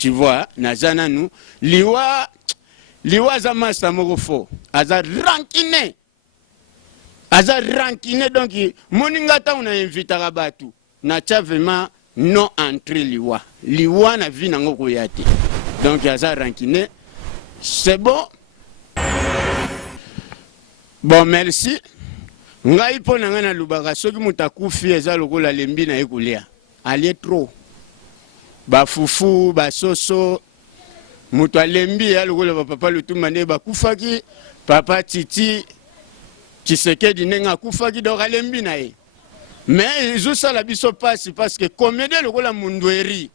tu vois, nazana nous, liwa za masa moko fo, aza rankiné, donc moningata on a invité rabatu, na tia vraiment non entrée liwa na vie nango koyate, donc aza rankiné, c'est bon. Bon, merci. Ngai po na ngana lubaka soki mutakufi eza lokola lembi na ekulia. Allez trop. Ba fufu, ba soso, mutu alembi ya lokola ba papa lutumane ba kufaki, papa Titi Tshisekedi nenga kufaki donc alembi na ye. Mais ils ont ça la biso passe parce que comédie lokola mundweri.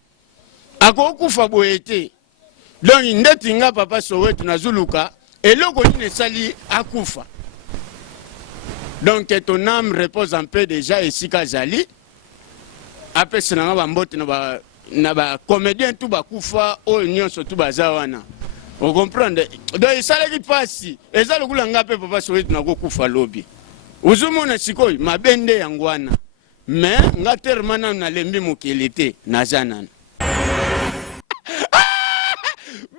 Ako kufa boete. Donc ndeti nga papa Soweto na Zuluka eloko ni sali akufa. Donc ton âme repose en paix déjà ici Kazali. Après c'est na ba mbote na ba comédien tout ba kufa o nyonso tout bazawana. Vous comprenez? Donc ça qui passe. Et ça le kula ngape papa Soweto na ko kufa lobi. Uzumona sikoy mabende yangwana. Mais nga termana na lembi mokilité nazana.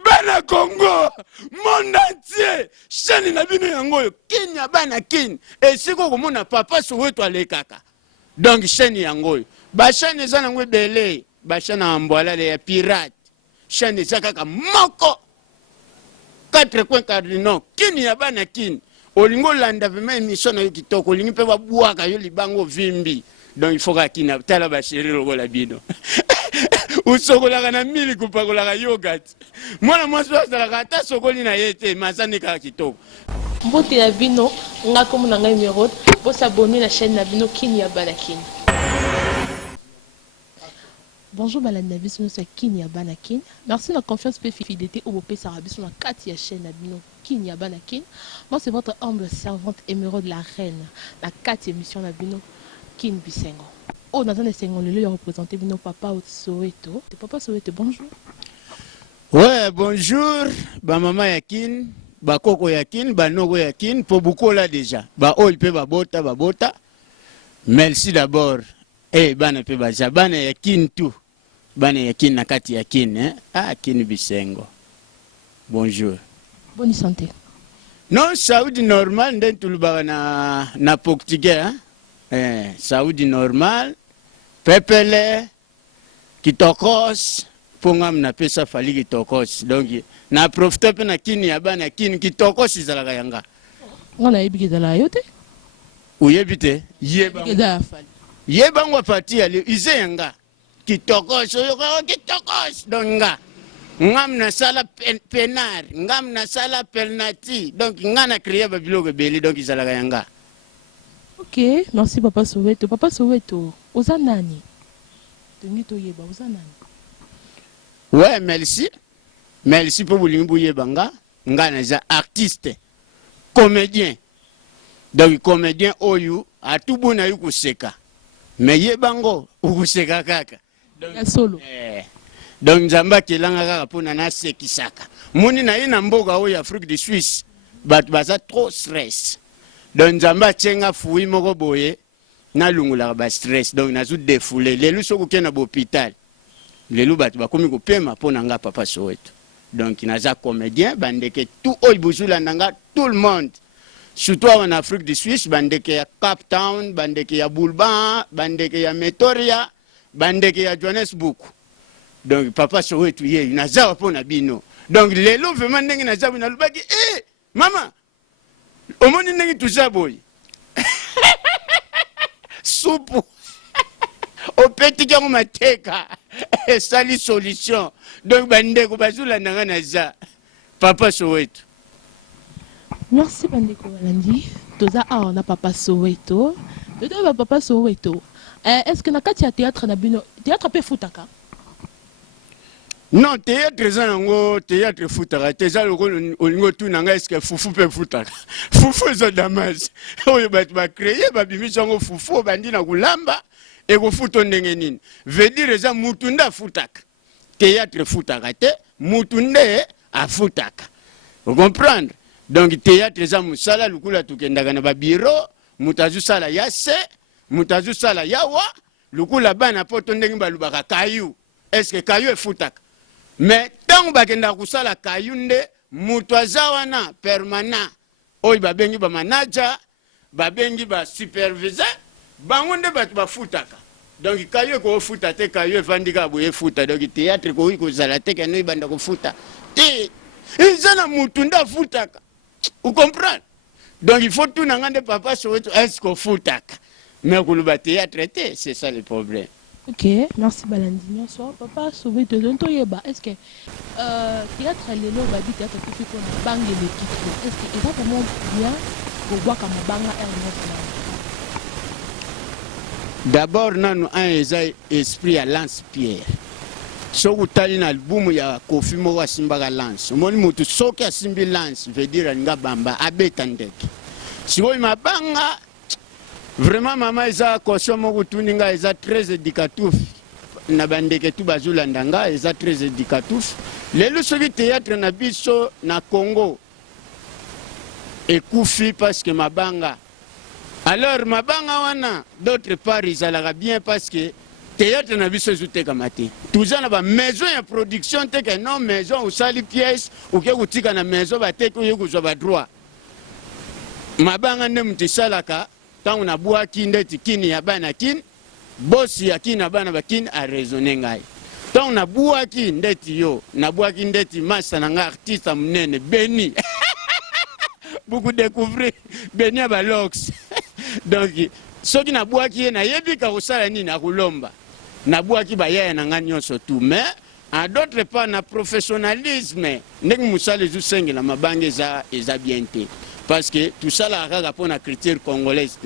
Bana Congo, monde entier, chaîne na bino yango, Kenya bana Kenya, et siko komona papa Soweto alekaka. Donc chaîne yango, ba chaîne eza nango belé, ba chaîne amboala les pirates. Chaîne eza kaka moko. 4 coins cardinaux, Kenya bana Kenya. Olingo landa vraiment émission na kitoko, olingi pe ba buaka yo libango vimbi. Donc il faut ka Kenya tala ba chéri lokola bino. Usokola na mili kupakola ka yogurt. Mwana mwasi azalaka ata sokoli na yete mazane ka kitoko. Mbote ya bino nga komo na ngai numéro pour s'abonner la chaîne na bino Kenya bana Kenya. Bonjour Malade Nabiso, nous sommes Kenya bana Kenya. Merci de la confiance et fidélité au Bopé Sarabiso na Katia chaîne na bino Kenya bana Kenya. Moi c'est votre humble servante émeraude la reine. La 4e émission na bino Kin Bisengo. Oh, dans un Sengo, le représenté nos papa Soweto. Papa Soweto, bonjour. Ouais, bonjour. Ba maman Yakin, ba koko Yakin, ba nogo Yakin, pour beaucoup là déjà. Ba ol pe ba bota. Merci d'abord. Eh, bana pe ba jabana Yakin tout. Bana Yakin na kati Yakin, hein? Ah, Kin Bisengo. Bonjour. Bonne santé. Non, Saoudi normal,nden tout le na portugais, hein? Saoudi normal. Pepele, kitokos, pongam na pesa fali kitokos. Donc, na profite pe na Kini yabana Kini kitokos izalaka yanga. Wana yebi la yote? Uyebite, yeba. Yeba ngwa pati ali ize yanga. Kitokos, kitokos donga. Ngam na sala penar, ngam na sala penalty. Donc ngana créer ba biloko beli donc izalaka yanga. Ok, merci Papa Soweto. Papa Soweto, oza nani? Tengito yeba, oza nani? Ouais, merci. Merci pour vous yeba nga. Nga naza artiste, comédien. Donc comédien oyu, a tout bon na yuko seka. Mais yebango, ukuseka kaka. Donc solo. Donc nzamba kelanga kaka pona na sekisaka. Moni na ina mboga oyo Afrique du Suisse. Bat baza trop stress. Donc nzamba tchenga fui moko boye na lungula ba stress donc nazu défouler lelu soko kena ba hôpital lelu batu bakomi ko pema pona nga papa Soweto donc naza comédien bandeke tout oy buzula nanga tout le monde surtout en Afrique du Suisse bandeke ya Cape Town bandeke ya Bulba bandeke ya Metoria bandeke ya Johannesburg donc papa Soweto ye naza pona bino donc lelu vraiment ndenge naza bina lubaki mama omoni ndenge tuza boy soupe au petit qui mateka sali solution donc bandeko bazula nanga naza papa Soweto. Merci bandeko Walandi. Toza on a papa Soweto. Toza papa Soweto. Est-ce que na kati ya théâtre na bino théâtre pe futaka? Non, théâtre zango, théâtre futaka. Teza loko olingo tu nanga est-ce que fufu pe futaka? Fufu zo damas. Oyo bat ba créer ba bimi zango fufu bandi na kulamba et ko futo ndenge nini. Veut dire za mutunda futaka. Théâtre futaka te, mutunde a futaka. Vous comprenez? Donc théâtre za musala lukula tukendaka na ba bureau, mutazu sala yase, mutazu sala yawa, lukula bana poto ndenge ba lubaka kayu. Est-ce que kayu e futaka? mais tant bakenda kusala kayunde mutu aza wana permanent oyo babengi ba manager babengi ba superviseur bango nde bato bafutaka donc kayo kofuta te kayo evandika boye futa donc théâtre koyi kozala te keno ibanda kofuta te eza na mutu nde afutaka vous comprenez donc il faut tout nangande papa Soweto est-ce kofutaka mais koluba théâtre te c'est ça le problème. Ok, merci Balandini. Bonsoir. Papa Soweto, est-ce que théâtre Lelo va dire théâtre tout pour la banque et l'équipe. Est-ce que c'est vraiment bien pour voir comme banga est un d'abord nous avons un esprit à lance-pierre. Si vous avez un album ya Kofi Mowa Simbaga lance, moni mutu soki a simbi lance veut dire nga bamba abetandeki. Si vous ma banga vraiment maman eza caution moko tuninga eza très éducatif na bandeke tu bazulanda nga eza très éducatif lelo soki théâtre na biso na Congo ekufi parce que mabanga alors mabanga wana d'autre part izalaka bien parce que théâtre na biso ezuteka mate tuza na ba maison ya production te que non maison usali pièce uke kutika na maison bateke uye kuzwa ba droit mabanga nde mutisalaka tant on a boaki ndeti kini ya bana kin bosi ya kini ya bana bakin a raisonner ngai tant on a boaki ndeti yo na boaki ndeti masa na nga artiste munene Beni beaucoup découvrir Beni ya balox donc soki na boaki na yebika kosala nini akulomba na boaki bayaya na nga nyonso tout mais en d'autres part na professionnalisme ndenge musala ezusengela mabanga eza bien te. Parce que tout ça là pour la culture congolaise.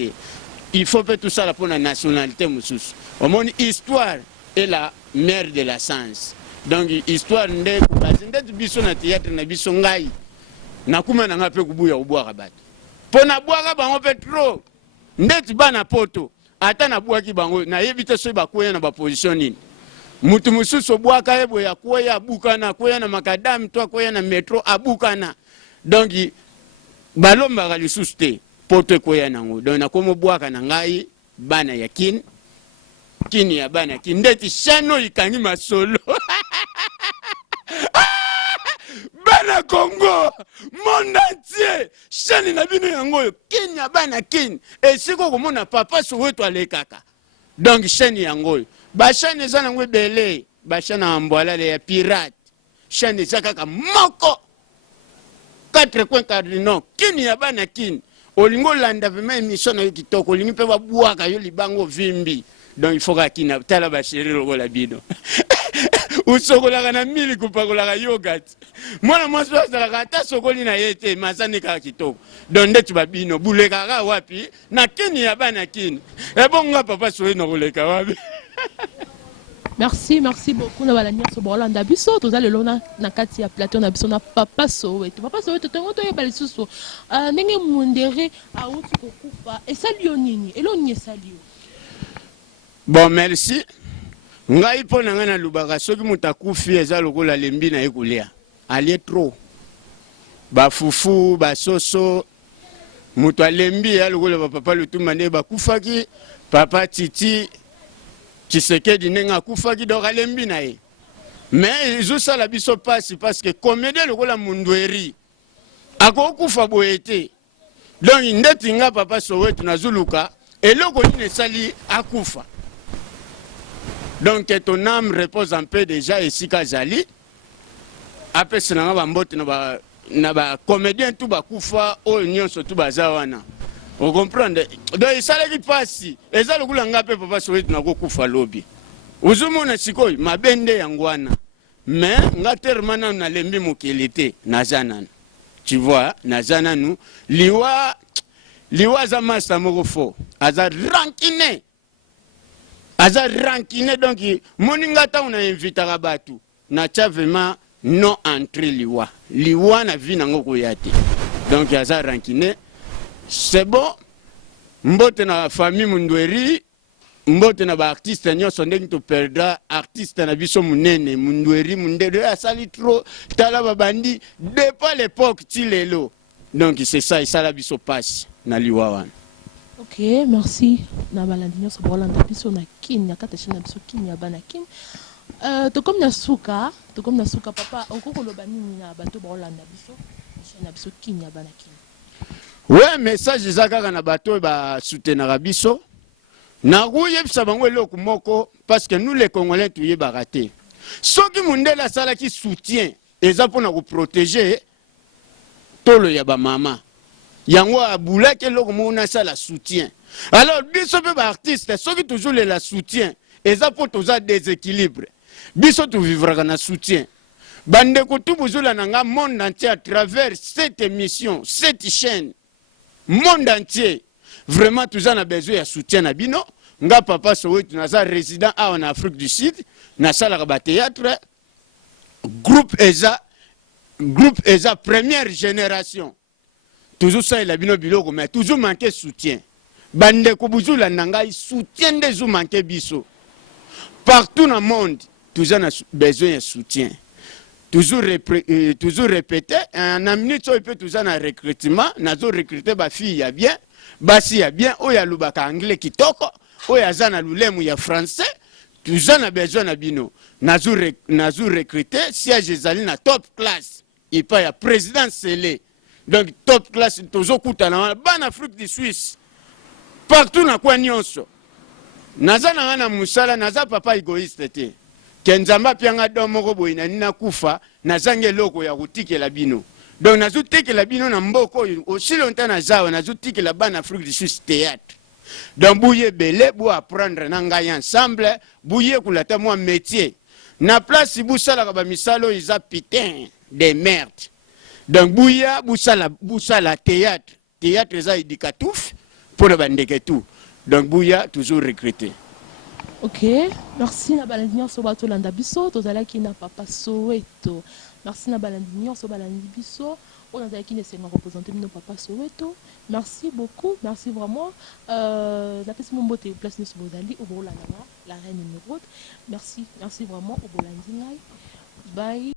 Il faut que tout ça pour la nationalité moussous. Au monde histoire est la mère de la science. Donc histoire ndé ndé biso na théâtre na biso ngai. Na kuma na ngape kubuya ubwaka bato. Pona bwaka bango pe trop. Ndé bana poto. Ata na bwaki bango na yebite so ba koya na ba position nini. Mutu moussous obwaka yebo ya koya abukana koya na makadam to koya na metro abukana. Donc balomba lisusu te poto ekoya nango donc nakomo bwaka na ngai bana ya kini ya bana kini ndeti shano ikangi masolo bana Congo monde entier shani na bino yango kini ya bana kini esiko komona papa Soweto alekaka donc shani yango ba shani eza nango ebele ba shani ambwala ya pirate shani eza kaka moko 4 coins cardinaux kini ya bana kini olingo landa vraiment émission na kitoko olingi pe babwaka yo libango vimbi donc il faut ka kina tala ba chéri lokola bino usokolaka na mili kupakolaka yogurt mwana mwasi azalaka ata sokoli na ye te masani kaka kitoko donc ndeti babino bulekaka wapi na kini ya bana kini ebonga papa Soweto koleka wapi. Merci beaucoup. Nous allons sur Bolanda Bisso. Nous allons na kati ya plateau na biso na papa Soweto. Papa Soweto tango to yebali susu. Ndenge mundere a uti kokufa. Esalio nini? Elo ni esalio. Bon, merci. Ngai po na ngana lubaka soki mutakufi eza lokola lembi na ekulia. Ali trop. Ba fufu, ba soso. Mutu alembi ya lokola papa Lutumba nde bakufaki. Papa Titi Tshisekedi nenga kufaki do kalembi na ye mais izusa la biso passe parce que comédien lokola mundweri ako kufa boyete donc ndeti nga papa Soweto na zuluka eloko nini sali akufa donc que ton âme repose en paix déjà esika zali apesi na ba mbote na ba comédien tout bakufa o nyonso tout bazawana. Vous comprenez? Donc il s'allait qui passe. Et ça le goût l'angapé papa Soweto na kokufa lobby. Uzumona sikoi mabende yangwana. Mais ngatermana na lembi mokilité nazana. Tu vois, nazana nous liwa za masa moko fo. Aza rankine. Donc moninga ta on a invité rabatu. Na vraiment non entrée liwa. Liwa na vi nango koyate. Donc aza rankine. C'est bon, mbote na famille mundweri, mbote na ba artiste nyonso ndenge to perdra artiste na biso munene mundweri mundere asali trop tala babandi depuis l'époque tilelo. Donc c'est ça, ça la biso passe na liwa. Ok, merci. Na balandinyo so bolanda biso na kin na kata china biso kin ya bana kin. Tokom na suka papa okokoloba nini na bato baolanda biso na biso kini ya bana kini. Ouais, message eza kaka na bato ba soutenir biso. Na kuyebisa bango eloko moko parce que nous les Congolais tuyebaka te. Soki mundela asalaki soutien eza mpona koprotéger tolo ya bamama. Yango abulaki eloko moko nasala soutien. Alors biso mpe baartiste soki toujours la soutien eza mpo toza déséquilibre. Biso tu vivra na soutien. Bandeko tu buzula nanga monde entier à travers cette émission, cette chaîne. Monde entier. Vraiment tous en a besoin de soutien na bino. Nga papa Soweto naza résident en Afrique du Sud, na sala ba théâtre. Groupe ESA première génération. Toujours ça il a bino biloko mais toujours manqué soutien. Bandeko buzula nanga soutien des manqué biso. Partout dans le monde, tous en a besoin de soutien. Toujours répéter, en minute, il peut tous en a recrutement, nazo recruter ba fille ya bien, basi ya bien, oya lubaka anglais kitoko, oya zana lulemu ya français, tous en a besoin de bino. Nazo recruter, siège ezali na top class, il pas ya président Sélé. Donc top class, toujours kutana, ban Afrique du Suisse, partout na kwa nyonso. Naza na ngana musala naza papa égoïste te. Kenzamba pianga domoko boina nina kufa nazange loko ya kutikela bino. Donc nazu tikela bino na mboko aussi longtemps nazawa nazu tikela ban Afrique du Sud théâtre. Donc bouye belé bo apprendre nanga ensemble, bouye kulata moi métier. Na place busala ka ba misalo isa putain de merde. Donc bouya busala théâtre. Théâtre eza éducatif pour le bandeke tout. Donc Bouya toujours recruté. Ok, merci na balandinyo so bato landa biso, tozalaki na papa Soweto. Merci na balandinyo so balandi biso, on azalaki ne sema représenter nos papa Soweto. Merci beaucoup, merci vraiment. La personne mon bote place nous bozali au bolanda la reine numéro. Merci vraiment au bolandinay. Bye.